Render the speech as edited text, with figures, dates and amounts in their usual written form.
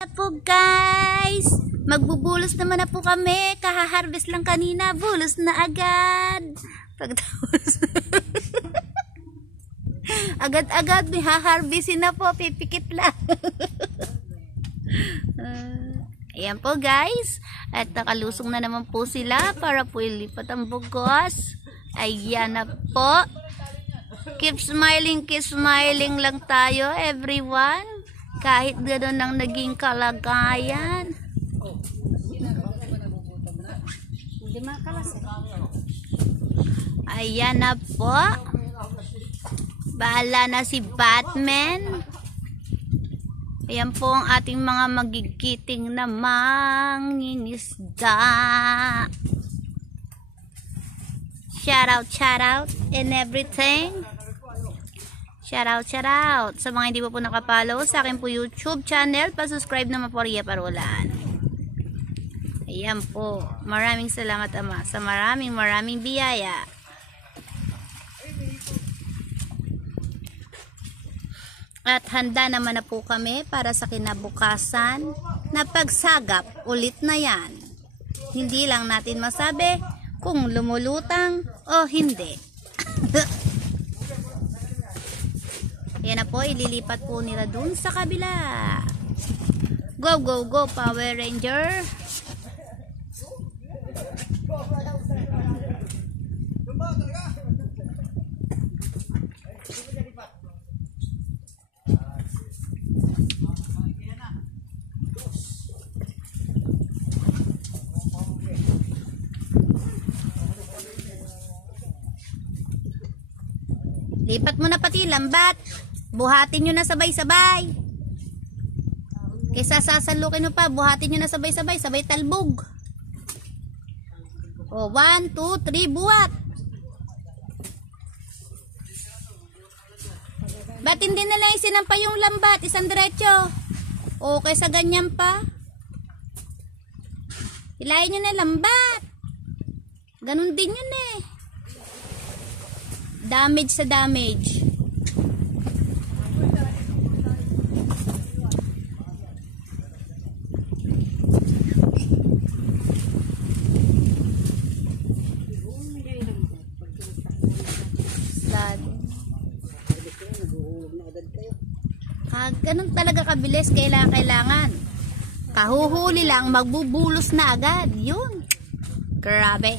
Po guys, magbubulos naman na po kami. Kaha-harvest lang kanina, bulos na agad. Pagtapos agad-agad may ha-harvestin na po, pipikit lang. Ayan po guys, at nakalusong na naman po sila para po ilipat ang bugos. Ayan na po. Keep smiling lang tayo everyone. Kahit gano'n ang naging kalagayan. Ayan na po. Bahala na si Batman. Ayan po ang ating mga magigiting na mangingisda. Shout out and everything. Shout out. Sa mga hindi po nakapollow sa akin po YouTube channel, pa-subscribe naman po Ria Parolan. Ayan po. Maraming salamat Ama sa maraming biyaya. At handa naman na po kami para sa kinabukasan na pagsagap ulit na yan. Hindi lang natin masabi kung lumulutang o hindi. Yan na po, ililipat po nila dun sa kabila. Go Power Ranger. Lipat mo na pati lambat. Buhatin nyo na sabay-sabay. Kaysa sasalukin mo pa, buhatin nyo na sabay-sabay, sabay talbog. O, 1, 2, 3, buhat. Ba't hindi nila isinampa yung lambat? Isang diretso. O, kaysa ganyan pa. Hilayin nyo na lambat. Ganun din yun eh. Damage sa damage. Ganun talaga kabilis, kailangan. Kahuhuli lang, magbubulos na agad. Yun. Grabe.